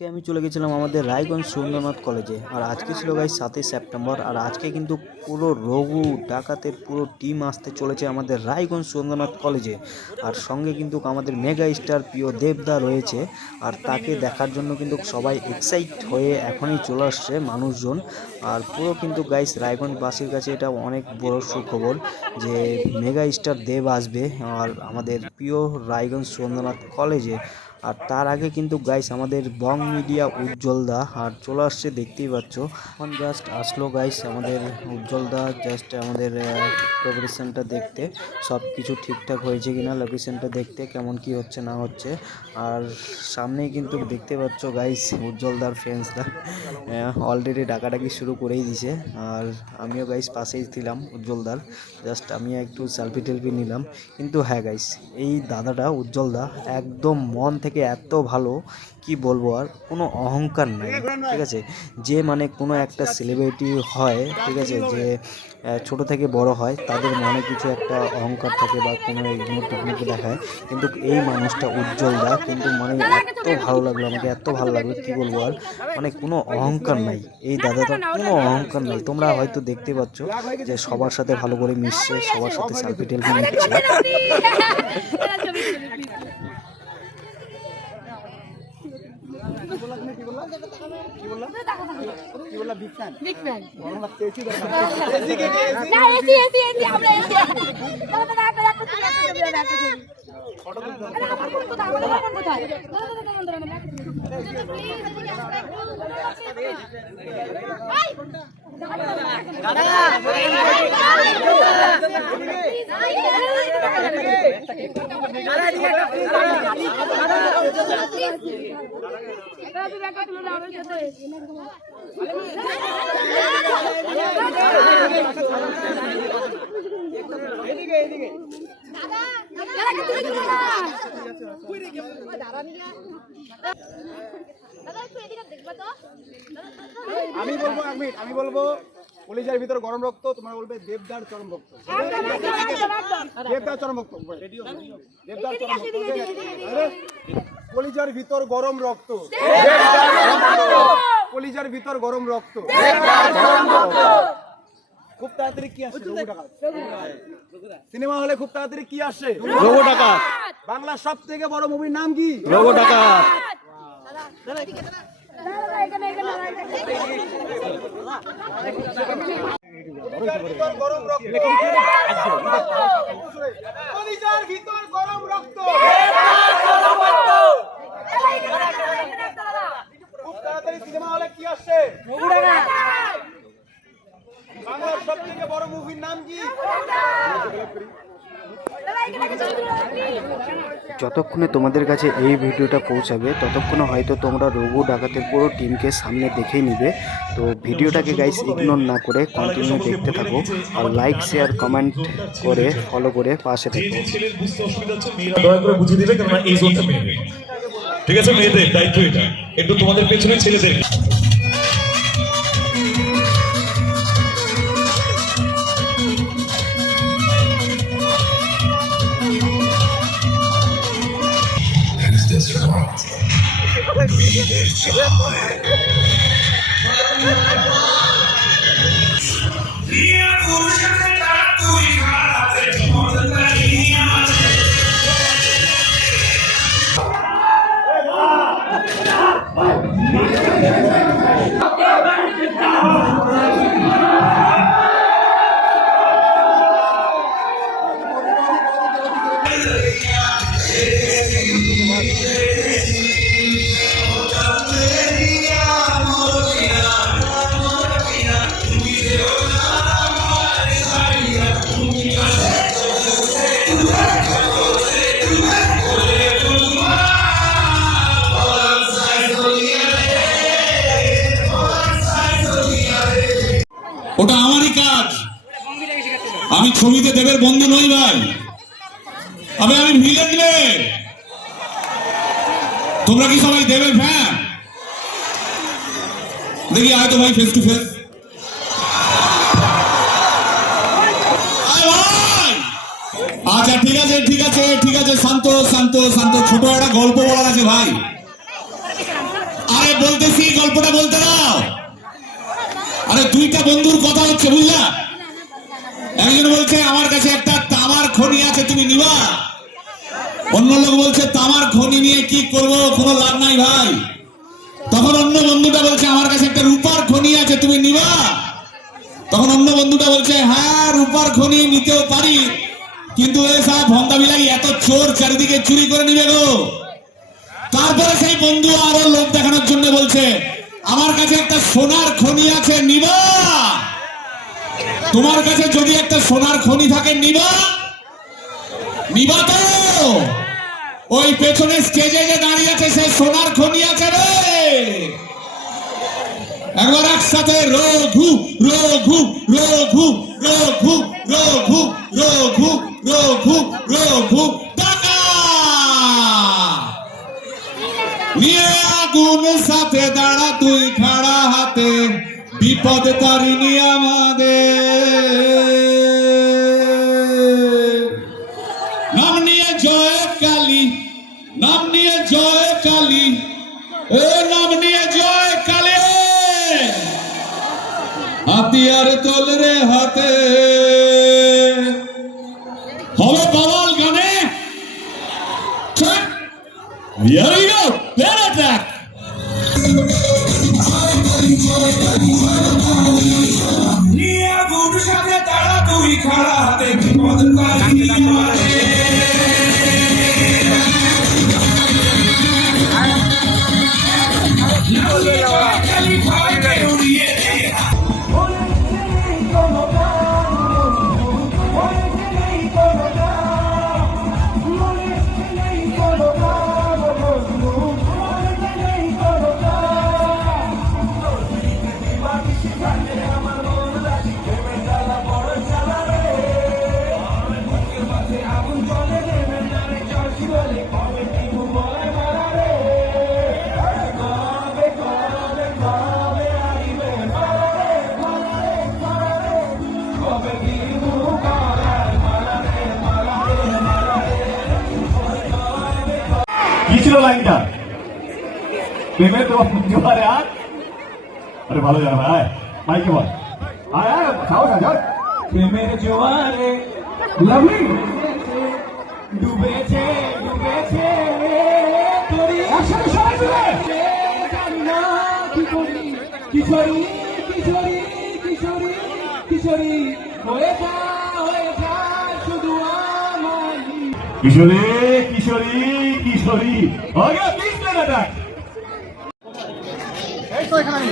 আজকে আমি চলে গেছিলাম আমাদের রায়গঞ্জ সুরেন্দ্রনাথ কলেজে। আর আজকে ছিল গাইস 7ই সেপ্টেম্বর। আর আজকে কিন্তু পুরো রঘু ডাকাতের পুরো টিম আসতে চলেছে আমাদের রায়গঞ্জ সুরেন্দ্রনাথ কলেজে। আর সঙ্গে কিন্তু আমাদের মেগা স্টার প্রিয় দেবদা রয়েছে। আর তাকে দেখার জন্য কিন্তু সবাই এক্সাইট হয়ে এখনই চলে আসছে মানুষজন। আর পুরো কিন্তু গাইস রায়গঞ্জবাসীর কাছে এটা অনেক বড় সুখবর যে মেগা স্টার দেব আসবে আর আমাদের প্রিয় রায়গঞ্জ সুরেন্দ্রনাথ কলেজে। আর তার আগে কিন্তু গাইস আমাদের বং মিডিয়া উজ্জ্বলদা আর চলে আসছে, দেখতেই পাচ্ছ। এখন জাস্ট আসলো গাইস আমাদের উজ্জ্বলদা, জাস্ট আমাদের প্রিপারেশনটা দেখতে, সব কিছু ঠিকঠাক হয়েছে কিনা, লোকেশনটা দেখতে কেমন কি হচ্ছে না হচ্ছে। আর সামনেই কিন্তু দেখতে পাচ্ছ গাইস উজ্জ্বলদার ফ্রেন্ডসরা অলরেডি ডাকাডাকি শুরু করেই দিছে। আর আমিও গাইস পাশেই ছিলাম উজ্জ্বলদার, জাস্ট আমি একটু সেলফি টেলফি নিলাম। কিন্তু হ্যাঁ গাইস, এই দাদাটা উজ্জ্বলদা একদম মন থেকে এত ভালো, কি বলবো, আর কোনো অহংকার নাই, ঠিক আছে। যে মানে কোনো একটা সেলিব্রিটি হয়, ঠিক আছে, যে ছোট থেকে বড় হয়, তাদের মনে কিছু একটা অহংকার থাকে বা কোনো ইগনোর টিগনোরকে দেখায়। কিন্তু এই মানুষটা উজ্জ্বলদা কিন্তু মানে এত ভালো লাগলো আমাকে, এত ভালো লাগলো কি বলবো। আর মানে কোনো অহংকার নাই এই দাদাটা, কোনো অহংকার নাই। তোমরা হয়তো দেখতে পাচ্ছ যে সবার সাথে ভালো করে মিশছে, সবার সাথে সেলফি টেলফি নিচ্ছে। আমি বলবো কলিজার ভিতর গরম রক্ত, তোমরা বলবে দেবদার চরম রক্ত। দেবদার চরম রক্ত, দেবদার চরম রক্ত। কলিজার ভিতর গরম রক্ত, কলিজার ভিতর গরম রক্ত। খুব তাড়াতাড়ি কি আসে? রঘু ডাকাত। সিনেমা হলে খুব তাড়াতাড়ি কি আসে? রঘু ডাকাত। বাংলার সব থেকে বড় মুভির নাম কি? রঘু ডাকাত। গরম রক্ত, কলিজার ভিতর গরম রক্ত। খুব তাড়াতাড়ি সিনেমা হলে কি আসে? বাংলার সব থেকে বড় মুভির নাম কি? যতক্ষণে তোমাদের কাছে এই ভিডিওটা পৌঁছাবে ততক্ষণে হয়তো তোমরা রঘু ডাকাতের পুরো টিমকে সামনে দেখেই নিবে। তো ভিডিওটাকে গাইস ইগনোর না করে কন্টিনিউ দেখতে থাকো আর লাইক শেয়ার কমেন্ট করে ফলো করে পাশে থেকো। ছেলের বুঝতে অসুবিধা হচ্ছে মেয়েরা দয়া করে বুঝিয়ে দিবে, কারণ এই জোনটা মেয়েদের, ঠিক আছে? মেয়েদের দায়িত্ব এটা, একটু তোমাদের পেছনে ছেলেদের। ওটা আমারই কাজ, আমি ছবিতে দেবের বন্ধু নই ভাই, আমি ভিলেন রে। তোমরা কি সবাই দেবের ফ্যান? দেখি আয় তো ভাই ফেস টু ফেস। আচ্ছা ঠিক আছে ঠিক আছে ঠিক আছে, শান্ত শান্ত শান্ত। ছোট একটা গল্প বলার আছে ভাই। আরে বলতেছি, গল্পটা বলতে দাও। আরে দুইটা বন্ধুর কথা হচ্ছে, বুঝলা? একজন বলছে আমার কাছে একটা তামার খনি আছে, তুমি নিবা? অন্য লোক বলছে তামার খনি নিয়ে কি করব, কোনো লাভ নাই ভাই। তখন অন্য বন্ধুটা বলছে আমার কাছে একটা রূপার খনি আছে, তুমি নিবা? তখন অন্য বন্ধুটা বলছে হ্যাঁ রূপার খনি নিতেও পারি, কিন্তু এসব ভন্দা বিলাই এত চোর চারিদিকে চুরি করে নিবে গো। তারপরে সেই বন্ধু আরো লোক দেখানোর জন্য বলছে আমার কাছে একটা সোনার খনি আছে, নিবা? তোমার কাছে যদি একটা সোনার খনি থাকে নিবা? নিবা তো? ওই পেছনে স্টেজে যে দাঁড়িয়ে আছে সে সোনার খনি আছে রে। একবার একসাথে রঘু রঘু রঘু রঘু রঘু রঘু রঘু রঘু টাকা নিয়ে আগুন সাথে দাঁড়া তুই খাড়া হাতে, বিপদ তারিণী আমাদের। নাম নিয়ে জয় কালী, নাম নিয়ে জয় কালী, ও নাম নিয়ে জয় কালী। হাতিয়ার তোল রে হাতে, হবে বাবাল গানে। Here we go, bear attack. নিয়ে গুড সাথে তারা তুই খাড়া হাতে, বিপদ তারিণী আমাদের। কি ছিল লাইনটা? প্রেমের জোয়ারে আর আরে ভালো জানা ভাই, মাইকে বল। আয় আয় সাহস আছে। প্রেমের জোয়ারে লাভলি ডুবেছে ডুবেছে তোরি একসাথে সবাই মিলে জানি না কি করি, কিশোরী কিশোরী কিশোরী কিশোরী হয়ে যা শুধু আমার কিশোরী কিশোরী কিশোরী। Okay please play that. এই তো এখানে